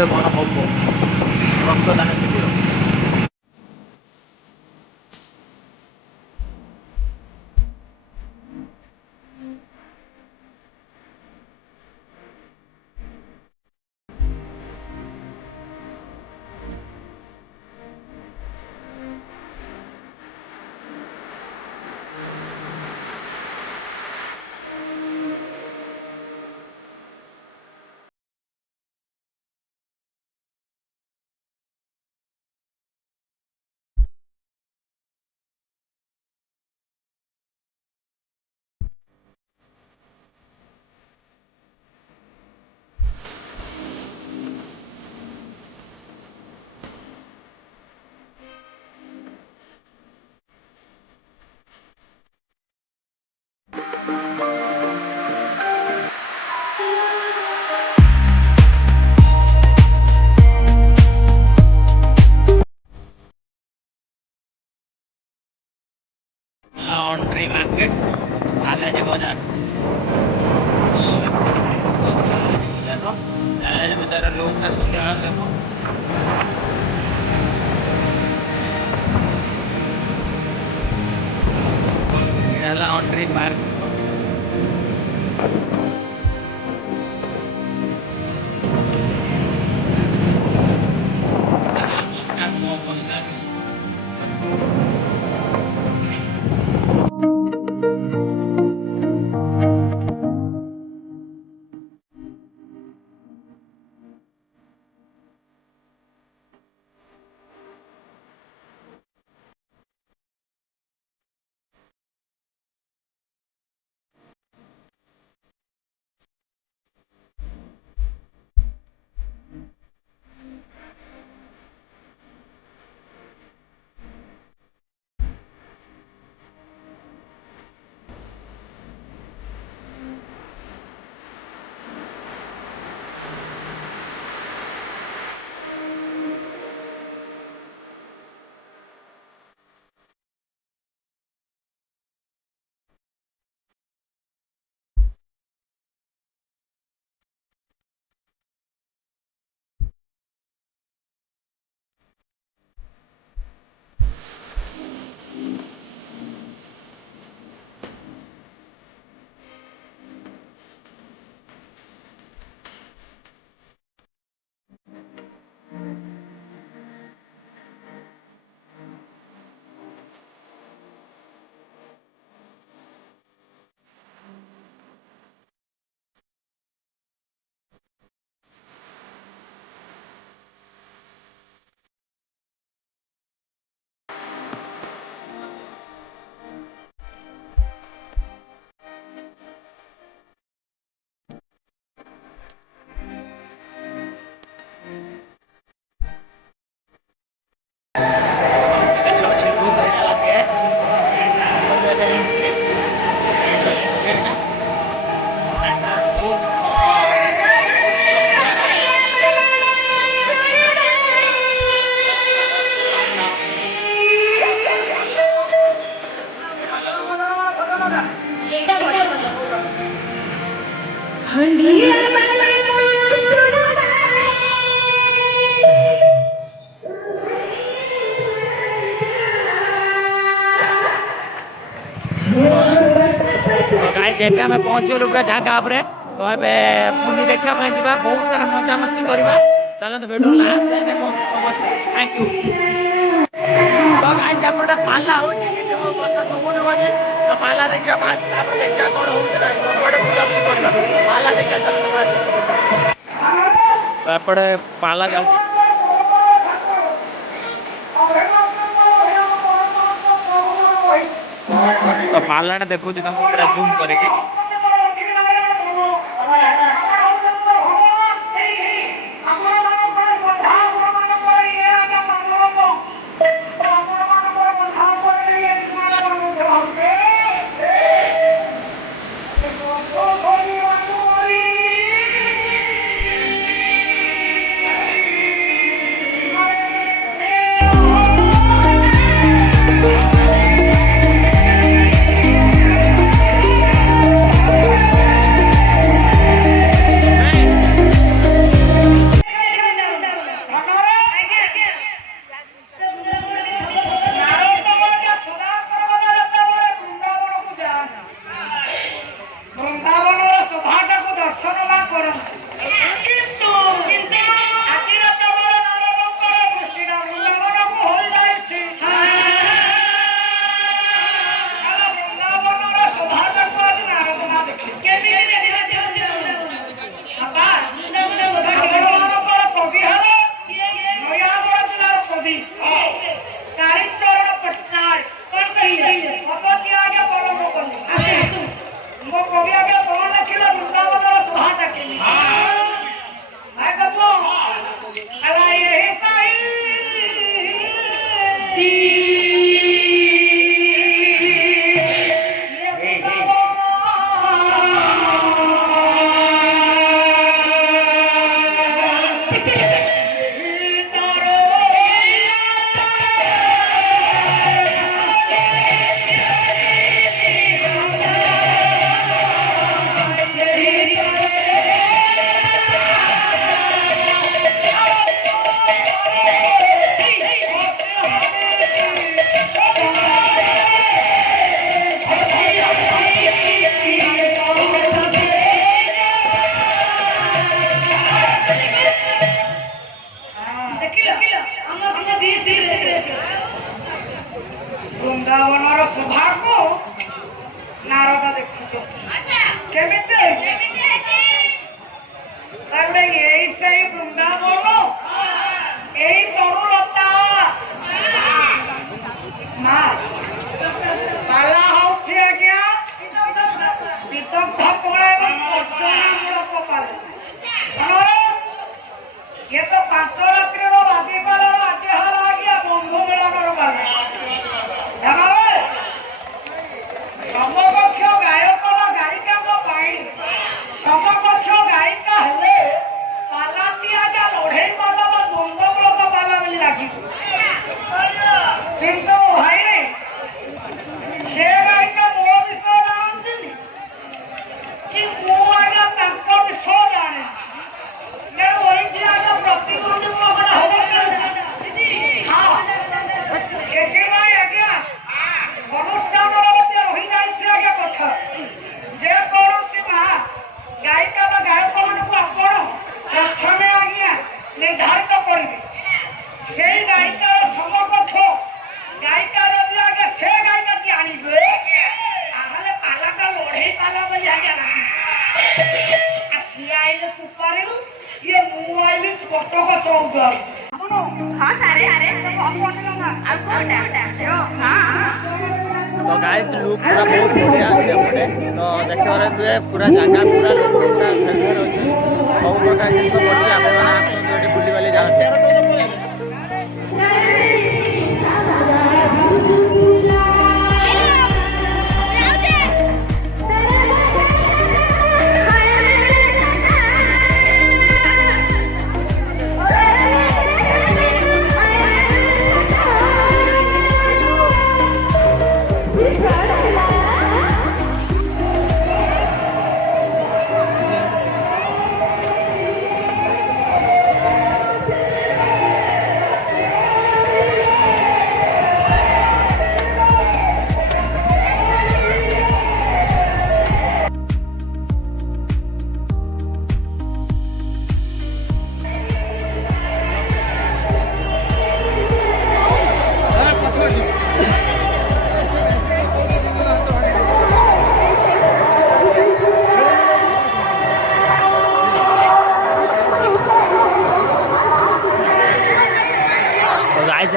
ଶିବିର କ'ଣ ହବ, ରକ୍ତଦାନ ଶିବିର। लॉन्ड्री मार्केट, बालाजी बाजार, बालाजी बाजार लोग का सुविधा देखो। लॉन्ड्री मार्केट जेबे आम पहुँचल पूरा जगह पर तो ए पुनी देखा जा बहुत सारा मजा मस्ती करवा चलते वीडियो लास्ट देखो थैंक यू। तो गाइस आपटा पाला हो तो पाला देखा कौन हो पाला देखा एपटे पाला तो पाला देखो जूम करके ବୃନ୍ଦାବନର ଶୋଭାକୁ ନାରଦ ଦେଖୁଛ କେମିତି ତାହେଲେ ଏଇ ସେଇ ବୃନ୍ଦାବନ ଏଇ ତରୁଲତା ମା ପାଲା ହଉଛି ଆଜ୍ଞା ବିଦଗ୍ଧ ପଳା ଏବଂ ମୂଳକ ପାଲା ଇଏ ତ 5 ରାତ୍ରିର ବାଦି ପାଲା ଆଜି ହେଲା ଆଜ୍ଞା ବନ୍ଧୁ ମିଳନର ପାଲା ସମକକ୍ଷ ଗାୟକର ଗାୟିକାଙ୍କ ପାଇଁ ସମକକ୍ଷ ଗାୟିକା ହେଲେ ପାଲାଟି ଆଜ୍ଞା ଲଢ଼େଇ ପାଲା ବା ଦ୍ୱନ୍ଦ୍ୱବ୍ରତ ପାଲା ବୋଲି ଲାଗିବ କିନ୍ତୁ ଭାଇ ସେ ଗାୟିକା ମୋ ବିଷୟ ଜାଣନ୍ତିନି କି ମୁଁ ଆଜ୍ଞା ତାଙ୍କ ବିଷୟ ଜାଣେ ତେଣୁ ଏଇଠି ଆଜ୍ଞା ପ୍ରତିଦ୍ୱନ୍ଦ୍ୱୀ ହବ ସେଥିପାଇଁ ଆଜ୍ଞା ଅନୁଷ୍ଠାନର ମଧ୍ୟ ରହିଯାଇଛି ଆଜ୍ଞା କଥା ଯେକୌଣସି ମା ଗାୟିକା ବା ଗାୟକ ମାନଙ୍କୁ ଆପଣ ପ୍ରଥମେ ଆଜ୍ଞା ନିର୍ଦ୍ଧାରିତ କରିବେ ସେଇ ଗାୟିକାର ସମକକ୍ଷ ଗାୟିକା ଯଦି ଆଜ୍ଞା ସେ ଗାୟିକାଟି ଆଣିବେ ତାହେଲେ ପାଲାଟା ଲଢ଼େଇ ପାଲା ବୋଲି ଆଜ୍ଞା ଲାଗିବ ସିଏ ଆଇଲେ ସୁପାରିରୁ ଇଏ ମୁଁ ଆଇଲି କଟକ ଚୌଦ୍ୱାର तो गाइस लुक पूरा बहुत बढ़िया अच्छे एपटे तो देखिए तुए पूरा जगह पूरा लोक पूरा घर घर अच्छे सब प्रकार जिन पड़े आप आसते बुली बाली जाते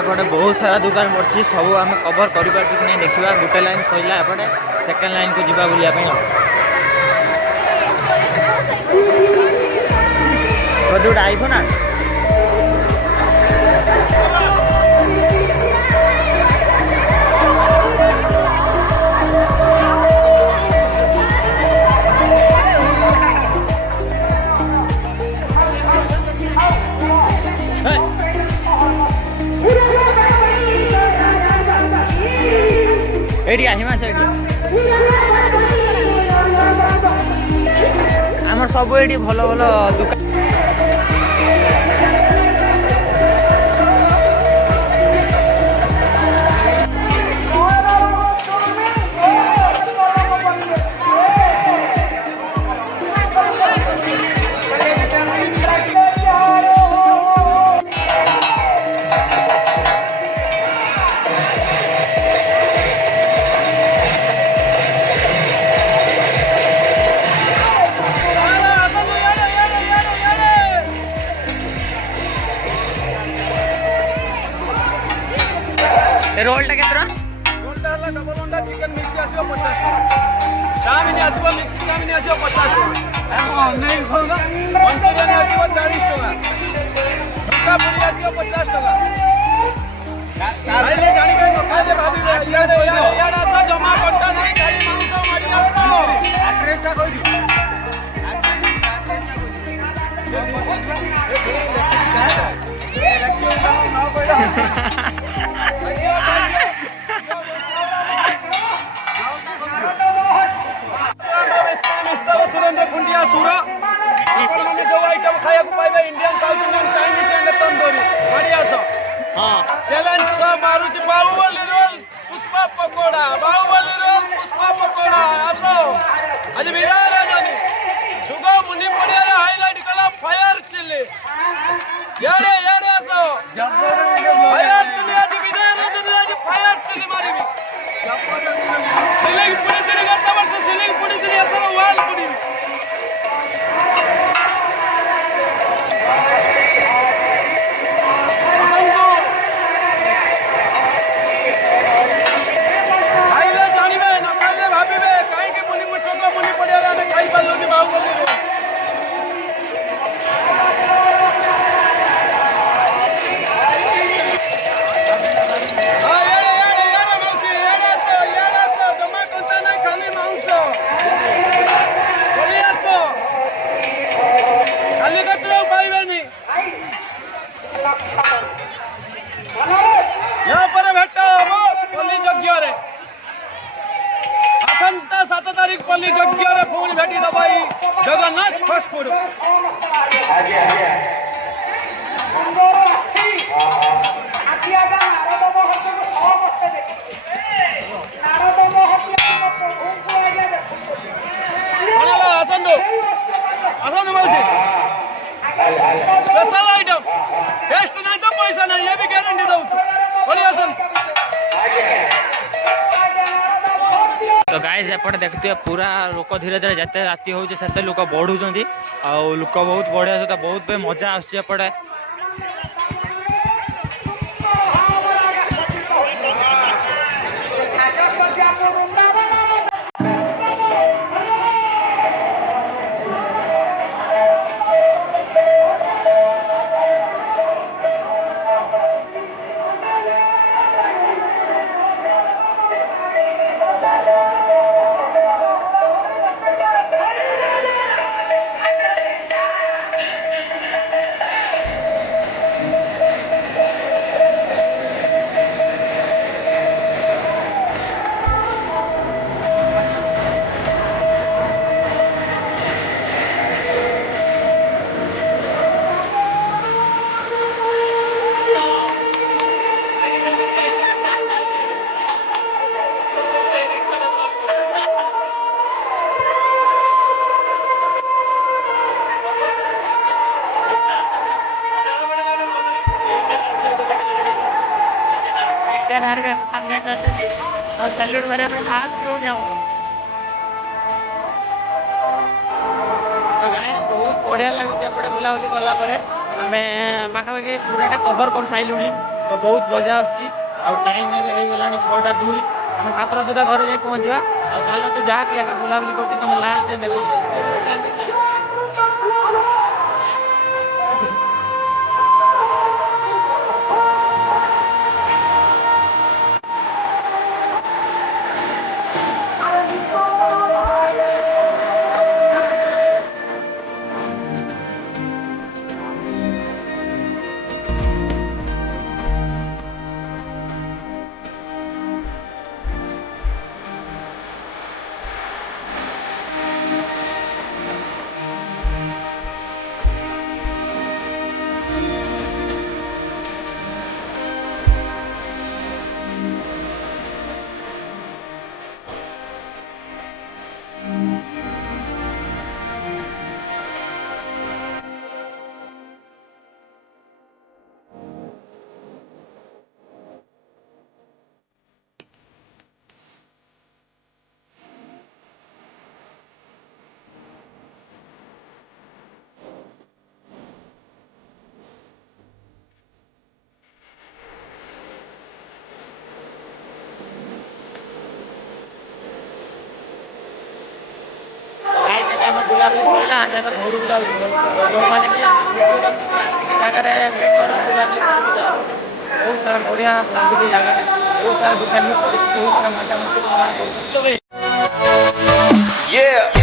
एपटे बहुत सारा दुकान पड़ी सब आम कवर कर देखा गोटे लाइन सैला एपटे सेकेंड लाइन को जीवा बुलिया गोटे आईफोन ना एडी आहिमा सेडी आमर सब एडी भलो भलो दुकान ରୋଲ୍ଟା କେତେ ଟଙ୍କା? ରୋଲ୍ଟା ହେଲା ଡବଲ ଅଣ୍ଡା ଚିକେନ ମିକ୍ସ ଆସିବ 50 ଟଙ୍କା। ଚାଉମିନ ଆସିବ ମିକ୍ସ ଚାଉମିନ ଆସିବ 50 ଟଙ୍କା। ମଞ୍ଚୁରିଆନ ଆସିବ 40 ଟଙ୍କା। ଝୁକା ପୁରୀ ଆସିବ 50 ଟଙ୍କା। ଖାଇଲେ ଜାଣିବେ ନ ଖାଇଲେ ଭାବିବେ ଇଆଡେ ଆସ ଜମା କଣ୍ଟା ନାହିଁ ଖାଲି ମାଂସ ମାରି ଆସ। ଆଡ୍ରେସଟା କହିଦିଅ। सुरेंद्र खुंडिया सुरा जो आइटम खाया पाइबे Indian south Indian Chinese and tandoori बढ़िया सो हाँ चैलेंज सो मारुच बाहुबली रोल पुष्पा पकोड़ा बाहुबली रोल पुष्पा पकोड़ा आसो आज विराट राजनी सुगो मुनि पड़िया हाईलाइट कला फायर चिल्ली यारे यारे आसो फायर चिल्ली आज विराट राजनी आज फायर चिल्ली मारिबी सिलिंग पुड़ी तिनी गत्ता वर्ष सिलिंग पुड़ी तिनी असर वाल पुड़ी खाइले जानिबे न खाइले भाबिबे काहे के मुनि मुसको मुनि पड़िया रे खाइ पालुनी बाहुबली रे यहाँ पर भेट हम पल्ली यज्ञ आसंता 7 तारीख पल्ली यज्ञ पुणी भेटी दबा जगन्नाथ फास्ट फूड आसंतु आसंतु मौसी स्पेशल आइटम टेस्ट नहीं तो पैसा नहीं ये भी गारंटी दो तो गाइस एपटे देखते पूरा लोक धीरे धीरे जिते राति हो लोक बढ़ुं लोक बहुत बढ़िया सहित बहुत भी मजा आसपटे सैल्यूट मारे हाथ क्यों जाऊँ बहुत बढ़िया लगे बुलाबुली कला आम पाखापाखि पूरा कभर कर सारूँ तो बहुत मजा आटाइम होगा 6:02 आम 7 सुधा घर जाए पहुँचा चल तो जहाँ बुलाबुली कर तुम लास्ट देख ଆମେ ବୁଲାବୁଲି ସରିଲା ଆମେ ଘରକୁ ଯାଉଛୁ ଯେଉଁମାନେ ବି ଜାଗାରେ ବୁଲାବୁଲି କରିକି ଯାଉ ବହୁତ ସାରା ବଢ଼ିଆ ଲାଗୁଛି ଜାଗାରେ ବହୁତ ସାରା ଦୋକାନ ବି ପଡ଼ିଛି ବହୁତ ସାରା ମଜାମସ୍ତି କରୁଛନ୍ତି। Yeah.